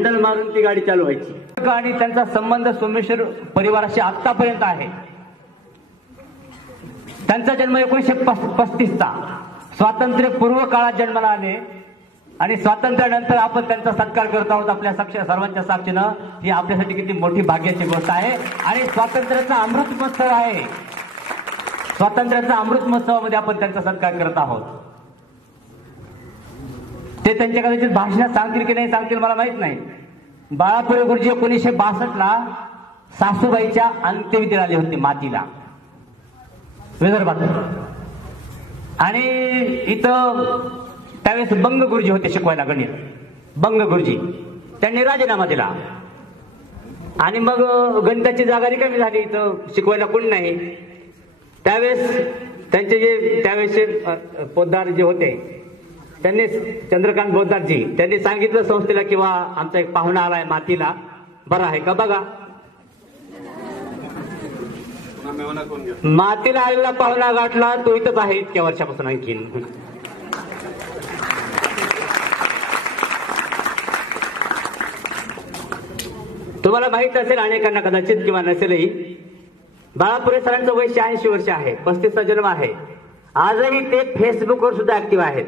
Handle मारून ती गाडी चालू व्हायची आणि त्यांचा संबंध सोमेश्वर परिवाराशी आतापर्यंत आहे। त्यांचा जन्म 1935चा स्वातंत्र्यपूर्व काळात जन्माला आले आणि स्वातंत्र्यानंतर आपण त्यांचा सत्कार करत आहोत आपल्या सर्वांच्या साक्षीनं। ही आपल्यासाठी किती मोठी भाग्याची गोष्ट आहे आणि स्वातंत्र्याचा अमृत महोत्सव आहे। स्वातंत्र्याचा अमृत महोत्सवामध्ये आपण त्यांचा सत्कार करत आहोत। ते त्यांच्या कदाचित भाषणात सांगतील की नाही सांगतील मला माहित नाही। बाळापुरे गुरुजी 1962ला सासूबाईच्या अंत्यविधीला आले होते मातीला विदर्भात आणि इथं त्यावेळेस बंग गुरुजी होते शिकवायला गणित। बंग गुरुजी त्यांनी राजीनामा दिला आणि मग गणिताची जागा रिकामी झाली, इथं शिकवायला कोण नाही। त्यावेळेस त्यांचे जे त्यावेळेसचे पोद्दार जे होते त्यांनी चंद्रकांत पोद्दारजी त्यांनी सांगितलं संस्थेला किंवा आमचा एक पाहुणा आलाय मातीला, बरं आहे का बघा। मातीला आलेला पाहुणा गाठला तो इथंच आहे इतक्या वर्षापासून आणखीन। तुम्हाला माहित असेल अनेकांना कदाचित किंवा नसेलही, बाळापुरे सरांचं वय 86 वर्ष आहे, 35चा जन्म आहे। आजही ते फेसबुकवर सुद्धा ऍक्टिव्ह आहेत।